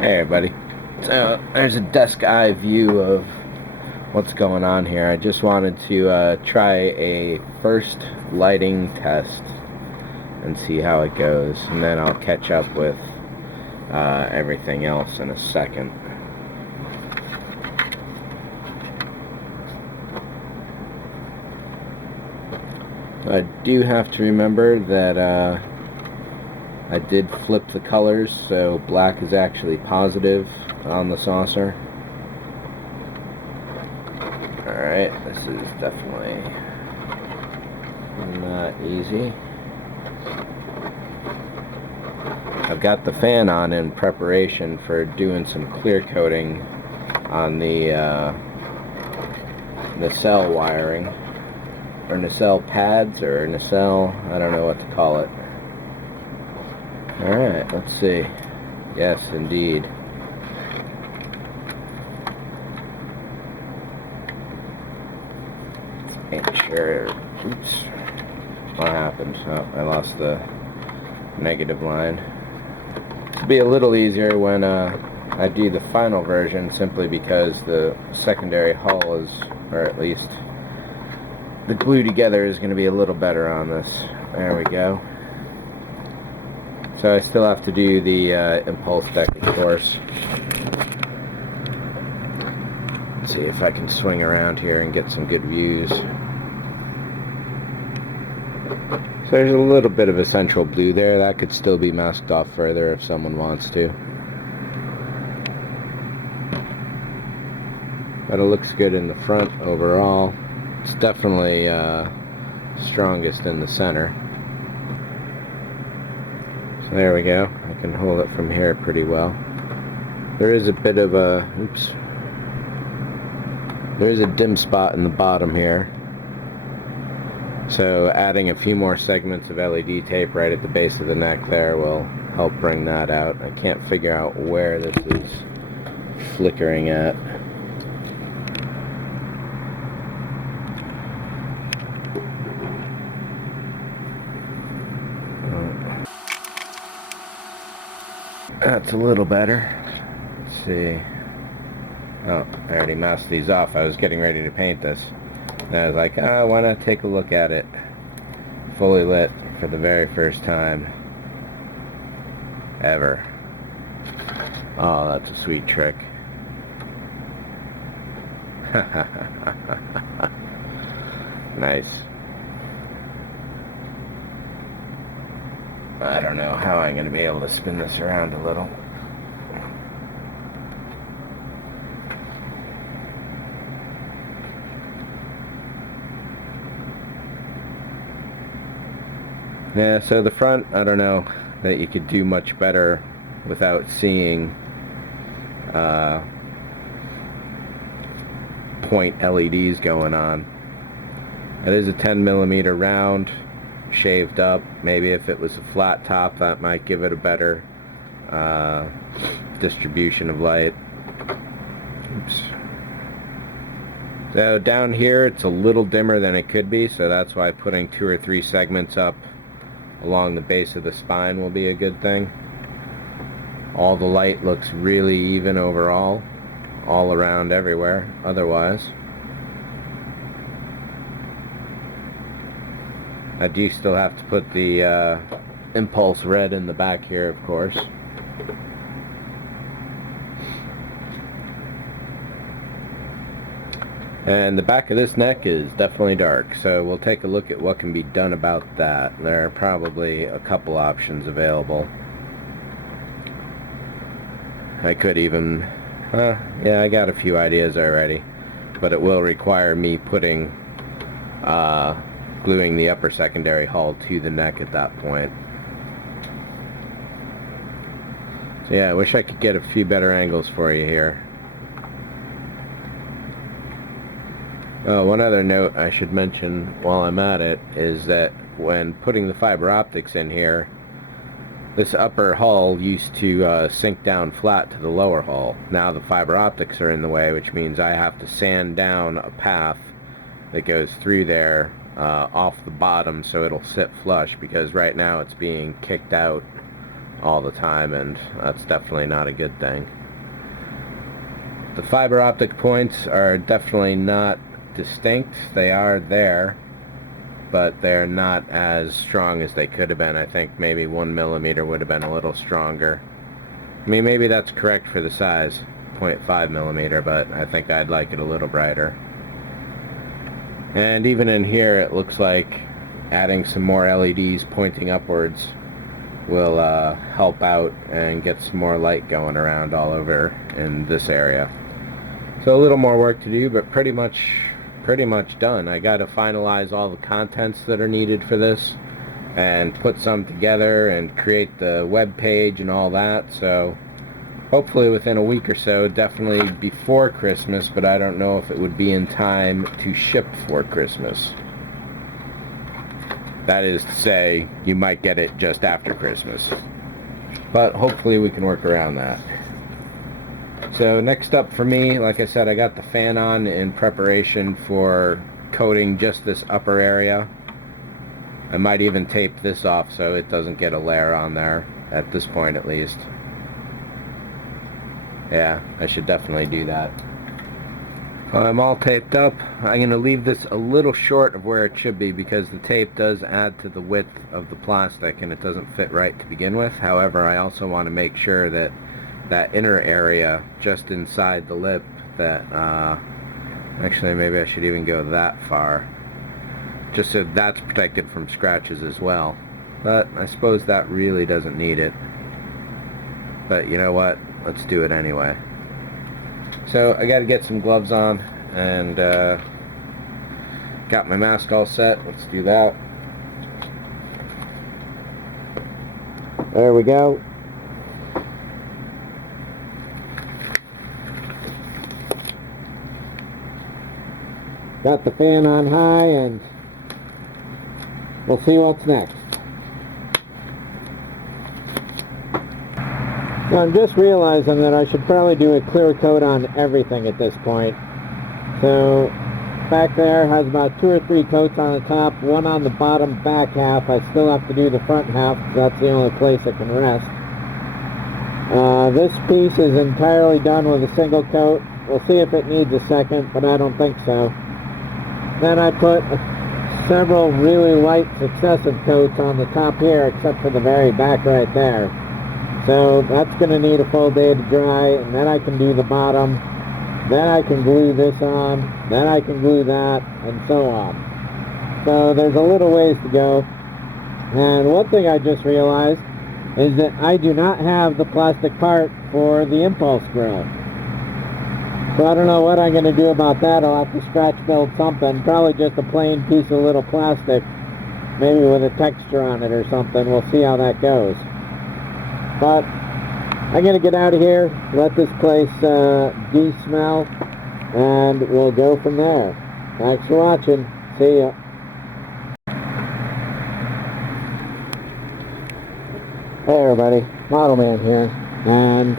Hey everybody. So there's a desk eye view of what's going on here. I just wanted to try a first lighting test and see how it goes, and then I'll catch up with everything else in a second. I do have to remember that I did flip the colors, so black is actually positive on the saucer. Alright, this is definitely not easy. I've got the fan on in preparation for doing some clear coating on the nacelle wiring, or nacelle pads, or nacelle, I don't know what to call it. Alright, let's see. Yes, indeed. Ain't sure. Oops. What happened? Oh, I lost the negative line. It'll be a little easier when I do the final version, simply because the secondary hull is, or at least the glue together is going to be a little better on this. There we go. So I still have to do the impulse deck, of course. Let's see if I can swing around here and get some good views. So there's a little bit of essential blue there. That could still be masked off further if someone wants to. But it looks good in the front overall. It's definitely strongest in the center. So there we go. I can hold it from here pretty well. There is a bit of a, oops. There is a dim spot in the bottom here. So adding a few more segments of LED tape right at the base of the neck there will help bring that out. I can't figure out where this is flickering at. That's a little better. Let's see. Oh, I already masked these off. I was getting ready to paint this. And I was like, why not take a look at it fully lit for the very first time ever. Oh, that's a sweet trick. Nice. I don't know how I'm going to be able to spin this around a little. Yeah, so the front, I don't know that you could do much better without seeing point LEDs going on. It is a 10mm round, shaved up. Maybe if it was a flat top, that might give it a better distribution of light. Oops. So down here it's a little dimmer than it could be, so that's why putting 2 or 3 segments up along the base of the spine will be a good thing. All the light looks really even overall, all around everywhere otherwise. I do still have to put the impulse red in the back here, of course. And the back of this neck is definitely dark, so we'll take a look at what can be done about that. There are probably a couple options available. I could even, yeah, I got a few ideas already, but it will require me putting, gluing the upper secondary hull to the neck at that point. So yeah, I wish I could get a few better angles for you here. Oh, one other note I should mention while I'm at it is that when putting the fiber optics in here, this upper hull used to sink down flat to the lower hull. Now the fiber optics are in the way, which means I have to sand down a path that goes through there off the bottom so it'll sit flush, because right now it's being kicked out all the time, and that's definitely not a good thing. The fiber optic points are definitely not distinct. They are there, but they're not as strong as they could have been. I think maybe 1 millimeter would have been a little stronger. I mean, maybe that's correct for the size, 0.5 millimeter, but I think I'd like it a little brighter. And even in here, it looks like adding some more LEDs pointing upwards will help out and get some more light going around all over in this area. So a little more work to do, but pretty much done. I got to finalize all the contents that are needed for this and put some together and create the web page and all that. So hopefully within a week or so, definitely before Christmas, but I don't know if it would be in time to ship for Christmas. That is to say, you might get it just after Christmas. But hopefully we can work around that. So next up for me, like I said, I got the fan on in preparation for coating just this upper area. I might even tape this off so it doesn't get a layer on there, at this point at least. Yeah, I should definitely do that. I'm all taped up. I'm going to leave this a little short of where it should be because the tape does add to the width of the plastic and it doesn't fit right to begin with. However, I also want to make sure that that inner area just inside the lip that, actually maybe I should even go that far, just so that's protected from scratches as well. But I suppose that really doesn't need it. But you know what? Let's do it anyway. So I got to get some gloves on and got my mask all set. Let's do that. There we go. Got the fan on high and we'll see what's next. Now I'm just realizing that I should probably do a clear coat on everything at this point. So back there has about 2 or 3 coats on the top, 1 on the bottom back half. I still have to do the front half because that's the only place it can rest. This piece is entirely done with a single coat. We'll see if it needs a second, but I don't think so. Then I put several really light successive coats on the top here, except for the very back right there. So that's going to need a full day to dry, and then I can do the bottom, then I can glue this on, then I can glue that, and so on. So there's a little ways to go. And one thing I just realized is that I do not have the plastic part for the impulse grill. So I don't know what I'm going to do about that. I'll have to scratch build something, probably just a plain piece of little plastic, maybe with a texture on it or something. We'll see how that goes. But I'm going to get out of here, let this place de-smell, and we'll go from there. Thanks for watching. See ya. Hey everybody, Model Man here, and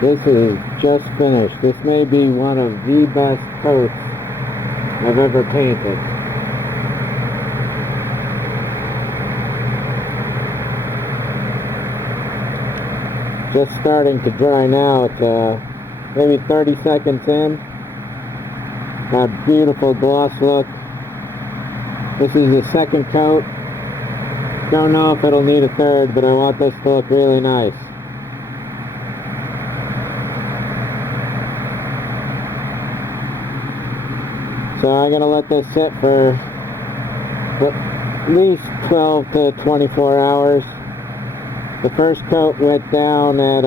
this is just finished. This may be one of the best coats I've ever painted. Just starting to dry now. It's maybe 30 seconds in. Got beautiful gloss look. This is the second coat. Don't know if it'll need a third, but I want this to look really nice. So I'm going to let this sit for at least 12 to 24 hours. The first coat went down at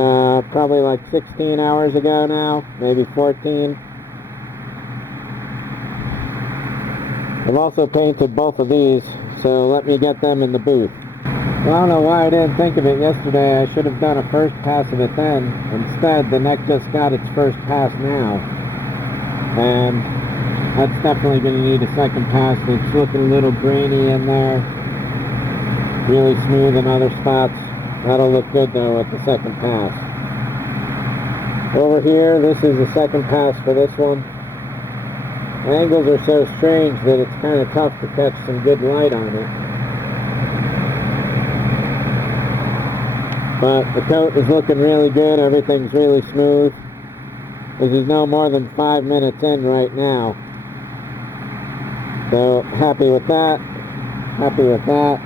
probably like 16 hours ago now, maybe 14. I've also painted both of these, so let me get them in the booth. Well, I don't know why I didn't think of it yesterday. I should have done a first pass of it then. Instead, the neck just got its first pass now. And that's definitely going to need a second pass. It's looking a little grainy in there. Really smooth in other spots. That'll look good though with the second pass. Over here, this is the second pass for this one. Angles are so strange that it's kind of tough to catch some good light on it. But the coat is looking really good. Everything's really smooth. This is no more than 5 minutes in right now. So happy with that. Happy with that.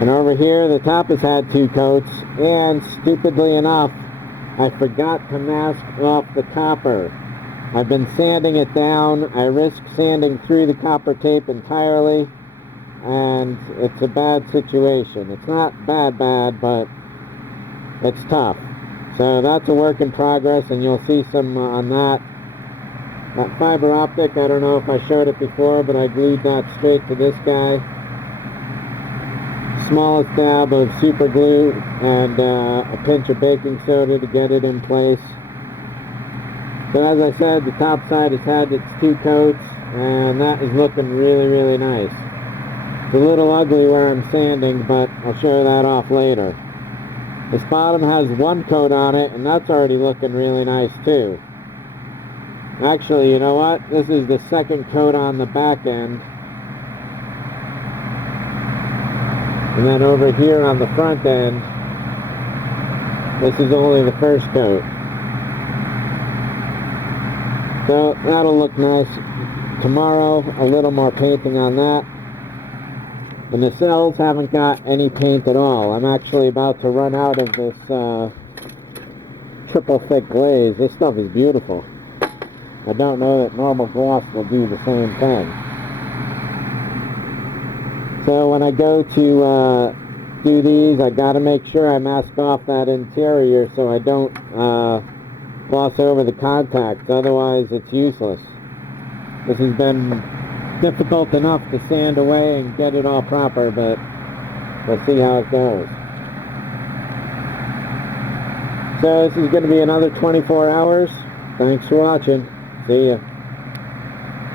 And over here, the top has had 2 coats, and stupidly enough, I forgot to mask off the copper. I've been sanding it down. I risked sanding through the copper tape entirely, and it's a bad situation. It's not bad, but it's tough. So that's a work in progress, and you'll see some on that. That fiber optic, I don't know if I showed it before, but I glued that straight to this guy. Smallest dab of super glue and a pinch of baking soda to get it in place. So as I said, the top side has had its 2 coats, and that is looking really, really nice. It's a little ugly where I'm sanding, but I'll show that off later. This bottom has 1 coat on it, and that's already looking really nice too. Actually, you know what? This is the 2nd coat on the back end. And then over here on the front end, this is only the 1st coat. So that'll look nice. Tomorrow, a little more painting on that. And the cells haven't got any paint at all. I'm actually about to run out of this triple thick glaze. This stuff is beautiful. I don't know that normal gloss will do the same thing. So when I go to do these, I got to make sure I mask off that interior so I don't gloss over the contacts. Otherwise, it's useless. This has been difficult enough to sand away and get it all proper, but we'll see how it goes. So this is going to be another 24 hours. Thanks for watching. See ya.